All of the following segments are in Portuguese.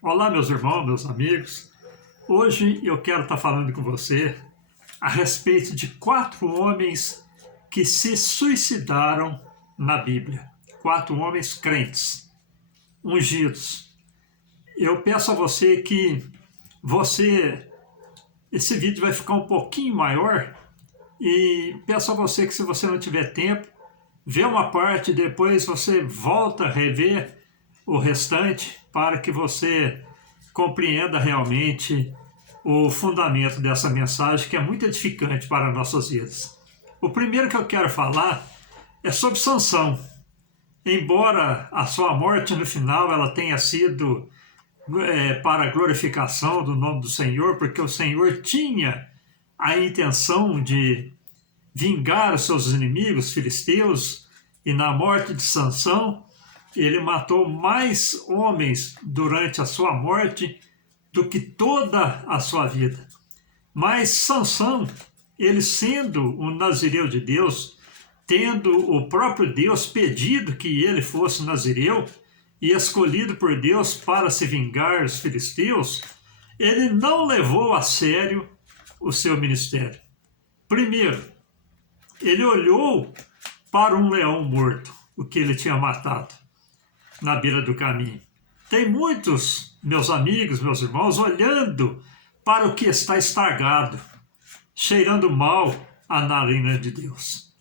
Olá, meus irmãos, meus amigos. Hoje eu quero estar falando com você a respeito de 4 homens que se suicidaram na Bíblia. 4 homens crentes, ungidos. Eu peço a você que esse vídeo vai ficar um pouquinho maior e peço a você que, se você não tiver tempo, vê uma parte, depois você volta a rever o restante para que você compreenda realmente o fundamento dessa mensagem, que é muito edificante para nossas vidas. O primeiro que eu quero falar é sobre Sansão. Embora a sua morte no final ela tenha sido para a glorificação do nome do Senhor, porque o Senhor tinha a intenção de vingar os seus inimigos filisteus, e na morte de Sansão ele matou mais homens durante a sua morte do que toda a sua vida. Mas Sansão, ele sendo um nazireu de Deus, tendo o próprio Deus pedido que ele fosse nazireu e escolhido por Deus para se vingar dos filisteus, ele não levou a sério o seu ministério. Primeiro, ele olhou para um leão morto, o que ele tinha matado na beira do caminho. Tem muitos, meus amigos, meus irmãos, olhando para o que está estragado, cheirando mal a narina de Deus.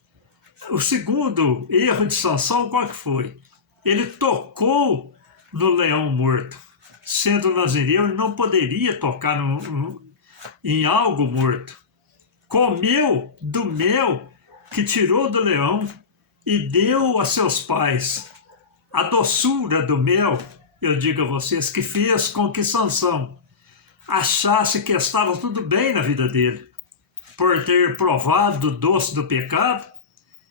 O segundo erro de Sansão, qual que foi? Ele tocou no leão morto. Sendo nazireu, ele não poderia tocar em algo morto. Comeu do mel que tirou do leão e deu a seus pais. A doçura do mel, eu digo a vocês, que fez com que Sansão achasse que estava tudo bem na vida dele, por ter provado do doce do pecado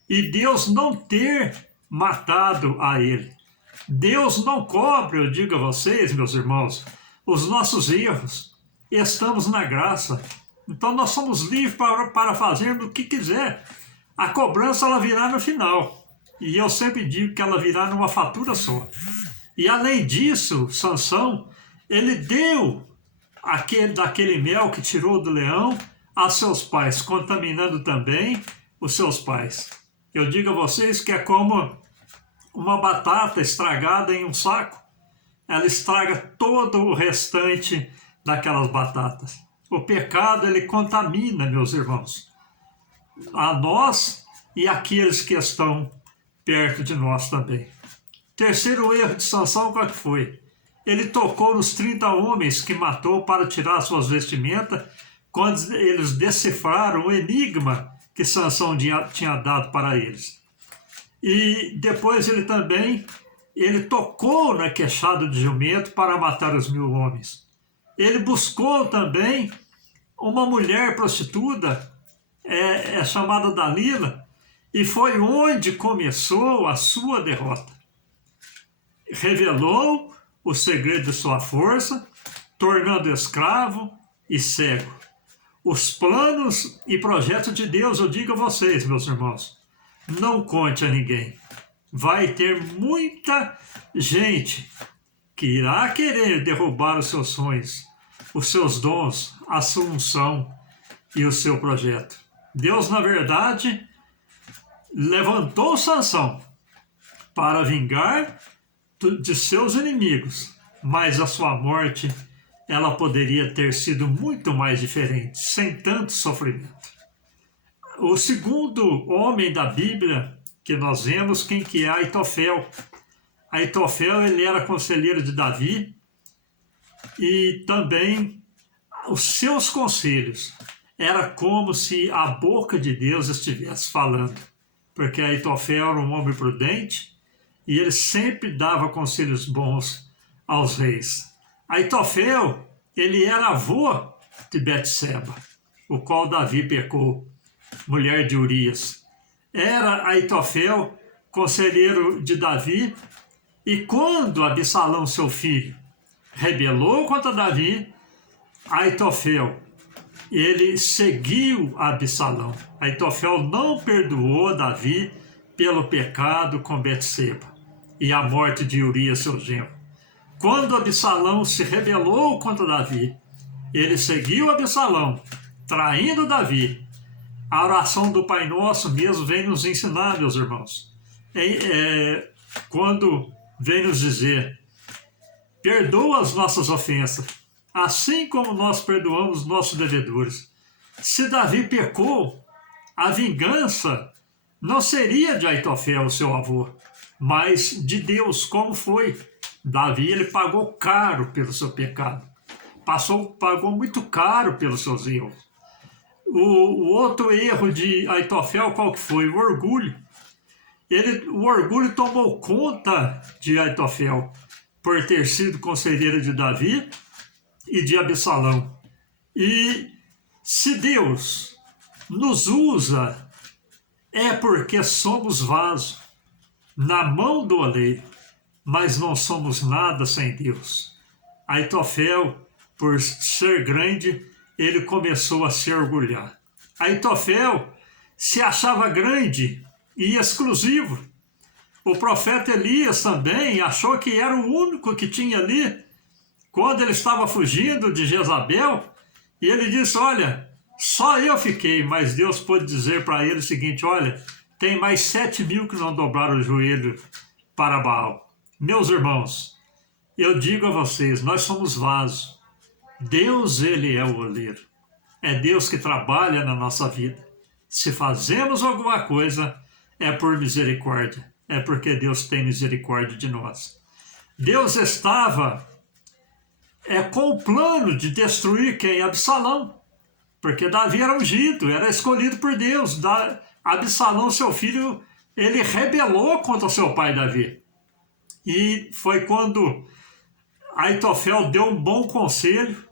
e Deus não ter matado a ele. Deus não cobre, eu digo a vocês, meus irmãos, os nossos erros. Estamos na graça. Então nós somos livres para fazermos o que quiser. A cobrança ela virá no final. E eu sempre digo que ela virá numa fatura só. E além disso, Sansão, ele deu daquele mel que tirou do leão a seus pais, contaminando também os seus pais. Eu digo a vocês que é como uma batata estragada em um saco. Ela estraga todo o restante daquelas batatas. O pecado, ele contamina, meus irmãos, a nós e aqueles que estão perto de nós também. Terceiro erro de Sansão, qual que foi? Ele tocou nos 30 homens que matou para tirar suas vestimentas, quando eles decifraram o enigma que Sansão tinha dado para eles. E depois ele tocou na queixada de jumento para matar os 1000 homens. Ele buscou também uma mulher prostituta, chamada Dalila, e foi onde começou a sua derrota. Revelou o segredo de sua força, tornando escravo e cego. Os planos e projetos de Deus, eu digo a vocês, meus irmãos, não conte a ninguém. Vai ter muita gente que irá querer derrubar os seus sonhos, os seus dons, a sua unção e o seu projeto. Deus, na verdade, levantou Sansão para vingar de seus inimigos, mas a sua morte ela poderia ter sido muito mais diferente, sem tanto sofrimento. O segundo homem da Bíblia que nós vemos, quem que é? Aitofel. Aitofel, ele era conselheiro de Davi e também os seus conselhos era como se a boca de Deus estivesse falando, porque Aitofel era um homem prudente e ele sempre dava conselhos bons aos reis. Aitofel, ele era avô de Betseba, o qual Davi pecou, mulher de Urias. Era Aitofel conselheiro de Davi, e quando Absalão, seu filho, rebelou contra Davi, Aitofel, ele seguiu Absalão. Aitofel não perdoou Davi pelo pecado com Betseba e a morte de Urias, seu genro. quando Absalão se rebelou contra Davi, ele seguiu Absalão, traindo Davi. A oração do Pai Nosso mesmo vem nos ensinar, meus irmãos. Quando vem nos dizer: perdoa as nossas ofensas, assim como nós perdoamos nossos devedores. Se Davi pecou, a vingança não seria de Aitofel, seu avô, mas de Deus, como foi. Davi, ele pagou caro pelo seu pecado. Pagou muito caro pelos seus erros. O outro erro de Aitofel, qual que foi? O orgulho. O orgulho tomou conta de Aitofel, por ter sido conselheiro de Davi e de Absalão. E se Deus nos usa, é porque somos vaso na mão do oleiro, mas não somos nada sem Deus. Aitofel, por ser grande, ele começou a se orgulhar. Aitofel se achava grande e exclusivo. O profeta Elias também achou que era o único que tinha ali, quando ele estava fugindo de Jezabel, e ele disse: olha, só eu fiquei, mas Deus pôde dizer para ele o seguinte: olha, tem mais 7.000 que não dobraram o joelho para Baal. Meus irmãos, eu digo a vocês, nós somos vasos. Deus, ele é o oleiro. É Deus que trabalha na nossa vida. Se fazemos alguma coisa, é por misericórdia. É porque Deus tem misericórdia de nós. Deus estava com o plano de destruir quem? Absalão. Porque Davi era ungido, era escolhido por Deus. Absalão, seu filho, ele rebelou contra seu pai Davi. E foi quando Aitofel deu um bom conselho,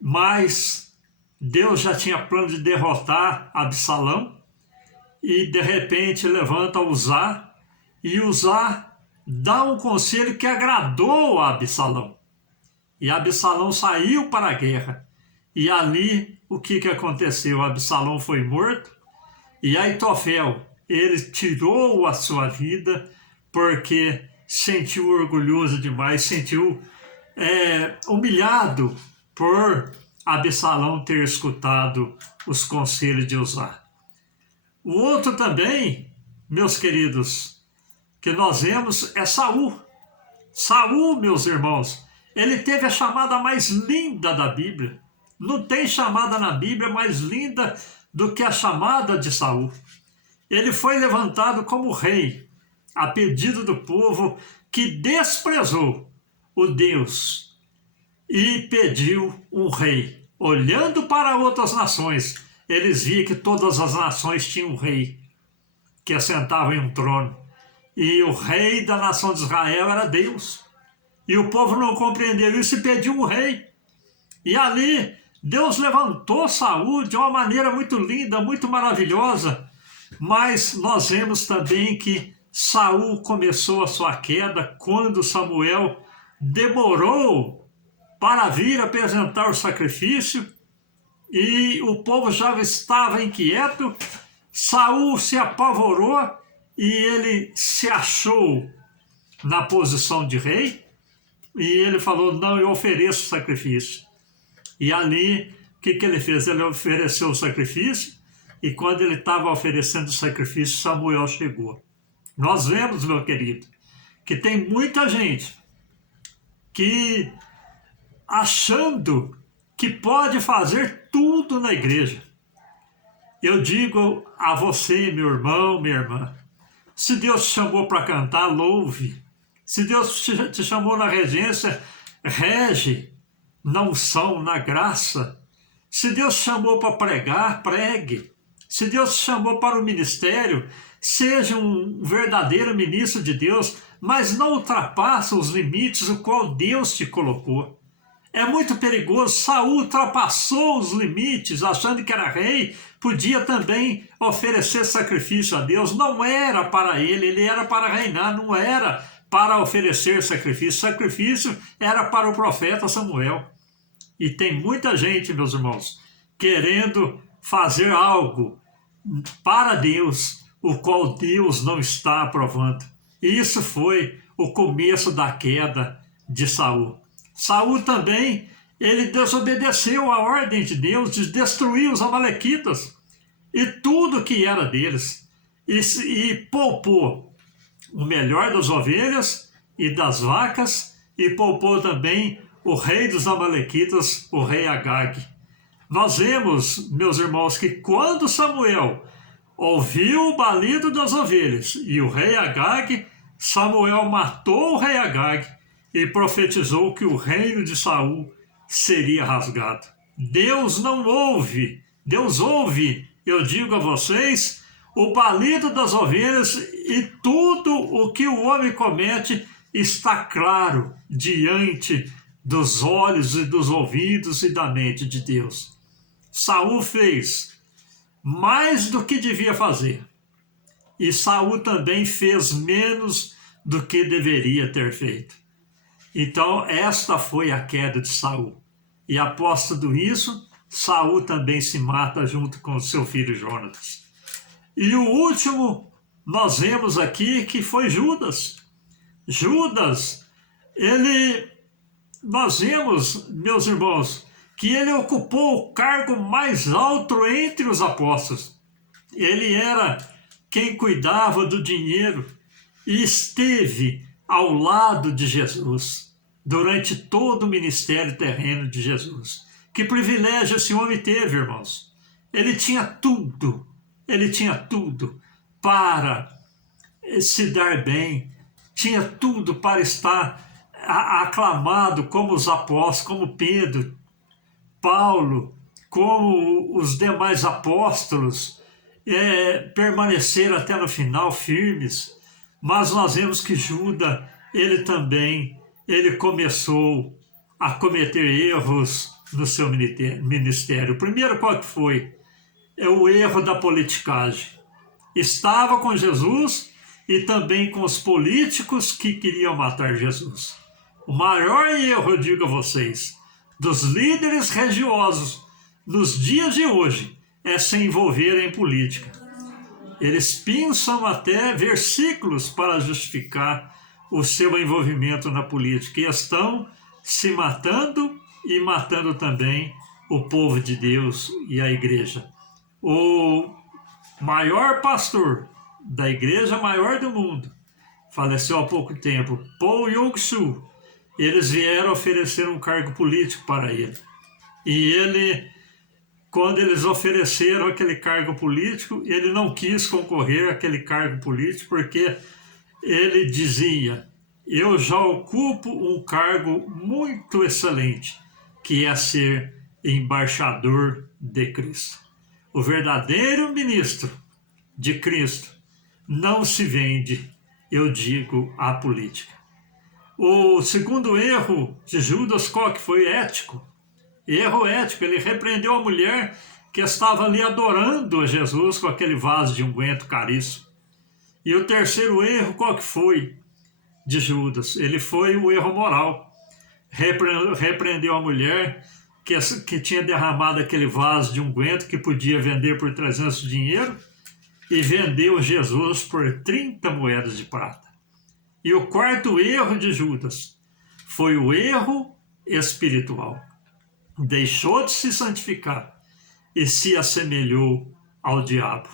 mas Deus já tinha plano de derrotar Absalão, e de repente levanta Uzá, e Uzá dá um conselho que agradou a Absalão. E Absalão saiu para a guerra. E ali, o que aconteceu? Absalão foi morto, e Aitofel, ele tirou a sua vida, porque sentiu orgulhoso demais, sentiu humilhado por Absalão ter escutado os conselhos de Uzá. O outro também, meus queridos, que nós vemos é Saul. Saul, meus irmãos, ele teve a chamada mais linda da Bíblia. Não tem chamada na Bíblia mais linda do que a chamada de Saul. Ele foi levantado como rei, a pedido do povo que desprezou o Deus e pediu um rei. Olhando para outras nações, eles viam que todas as nações tinham um rei que assentava em um trono. E o rei da nação de Israel era Deus. E o povo não compreendeu isso e pediu um rei. E ali Deus levantou Saul de uma maneira muito linda, muito maravilhosa. Mas nós vemos também que Saul começou a sua queda quando Samuel demorou para vir apresentar o sacrifício, e o povo já estava inquieto. Saul se apavorou e ele se achou na posição de rei, e ele falou: não, eu ofereço o sacrifício. E ali, o que ele fez? Ele ofereceu o sacrifício, e quando ele estava oferecendo o sacrifício, Samuel chegou. Nós vemos, meu querido, que tem muita gente que, achando que pode fazer tudo na igreja. Eu digo a você, meu irmão, minha irmã, se Deus te chamou para cantar, louve. Se Deus te chamou na regência, rege na unção, na graça. Se Deus te chamou para pregar, pregue. Se Deus te chamou para o ministério, seja um verdadeiro ministro de Deus, mas não ultrapasse os limites o qual Deus te colocou. É muito perigoso. Saul ultrapassou os limites, achando que era rei, podia também oferecer sacrifício a Deus. Não era para ele era para reinar, não era para oferecer sacrifício. Sacrifício era para o profeta Samuel. E tem muita gente, meus irmãos, querendo fazer algo para Deus, o qual Deus não está aprovando. E isso foi o começo da queda de Saul. Saul também, ele desobedeceu a ordem de Deus de destruir os amalequitas e tudo que era deles, e poupou o melhor das ovelhas e das vacas, e poupou também o rei dos amalequitas, o rei Agag. Nós vemos, meus irmãos, que quando Samuel ouviu o balido das ovelhas e o rei Agag, Samuel matou o rei Agag e profetizou que o reino de Saul seria rasgado. Deus não ouve, Deus ouve, eu digo a vocês, o balido das ovelhas, e tudo o que o homem comete está claro diante dos olhos e dos ouvidos e da mente de Deus. Saul fez mais do que devia fazer, e Saul também fez menos do que deveria ter feito. Então esta foi a queda de Saul. E após tudo isso, Saul também se mata junto com seu filho Jonatas. E o último, nós vemos aqui que foi Judas. Judas, nós vemos, meus irmãos, que ele ocupou o cargo mais alto entre os apóstolos. Ele era quem cuidava do dinheiro e esteve ao lado de Jesus durante todo o ministério terreno de Jesus. Que privilégio esse homem teve, irmãos. Ele tinha tudo para se dar bem, tinha tudo para estar aclamado como os apóstolos, como Pedro, Paulo, como os demais apóstolos, permaneceram até no final firmes. Mas nós vemos que Judas, ele começou a cometer erros no seu ministério. O primeiro qual que foi? É o erro da politicagem. Estava com Jesus e também com os políticos que queriam matar Jesus. O maior erro, eu digo a vocês, dos líderes religiosos nos dias de hoje é se envolver em política. Eles pensam até versículos para justificar o seu envolvimento na política e estão se matando e matando também o povo de Deus e a igreja. O maior pastor da igreja maior do mundo faleceu há pouco tempo, Paul Yong-Soo. Eles vieram oferecer um cargo político para ele. E ele, quando eles ofereceram aquele cargo político, ele não quis concorrer àquele cargo político porque ele dizia: eu já ocupo um cargo muito excelente, que é ser embaixador de Cristo. O verdadeiro ministro de Cristo não se vende, eu digo, à política. O segundo erro de Judas, qual que foi? Ético. Erro ético. Ele repreendeu a mulher que estava ali adorando a Jesus com aquele vaso de unguento caríssimo. E o terceiro erro, qual que foi de Judas? Ele foi o erro moral. Repreendeu a mulher que tinha derramado aquele vaso de unguento que podia vender por 300 dinheiro e vendeu Jesus por 30 moedas de prata. E o quarto erro de Judas foi o erro espiritual. Deixou de se santificar e se assemelhou ao diabo.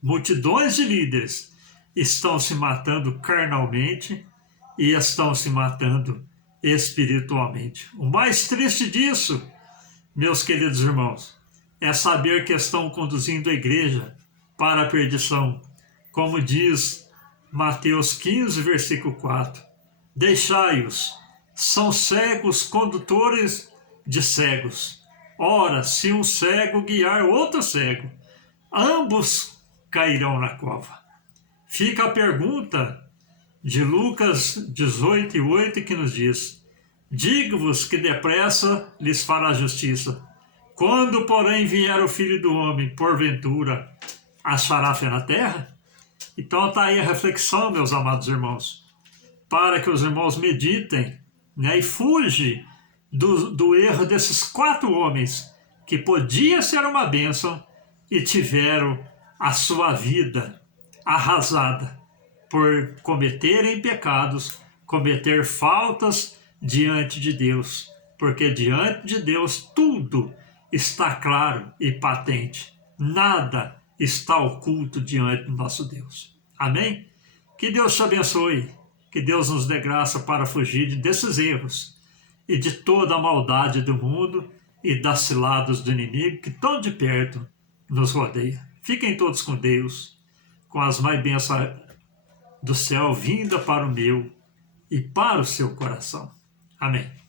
Multidões de líderes estão se matando carnalmente e estão se matando espiritualmente. O mais triste disso, meus queridos irmãos, é saber que estão conduzindo a igreja para a perdição. Como diz Mateus 15, versículo 4. Deixai-os, são cegos condutores de cegos. Ora, se um cego guiar outro cego, ambos cairão na cova. Fica a pergunta de Lucas 18:8 que nos diz: digo-vos que depressa lhes fará justiça. Quando, porém, vier o Filho do Homem, porventura, as fará fé na terra? Então está aí a reflexão, meus amados irmãos, para que os irmãos meditem, né, e fugem do erro desses 4 homens que podia ser uma bênção e tiveram a sua vida arrasada por cometerem pecados, cometer faltas diante de Deus, porque diante de Deus tudo está claro e patente. Nada está oculto diante do nosso Deus. Amém? Que Deus te abençoe, que Deus nos dê graça para fugir desses erros e de toda a maldade do mundo e das ciladas do inimigo que tão de perto nos rodeia. Fiquem todos com Deus, com as mais bênçãos do céu vinda para o meu e para o seu coração. Amém.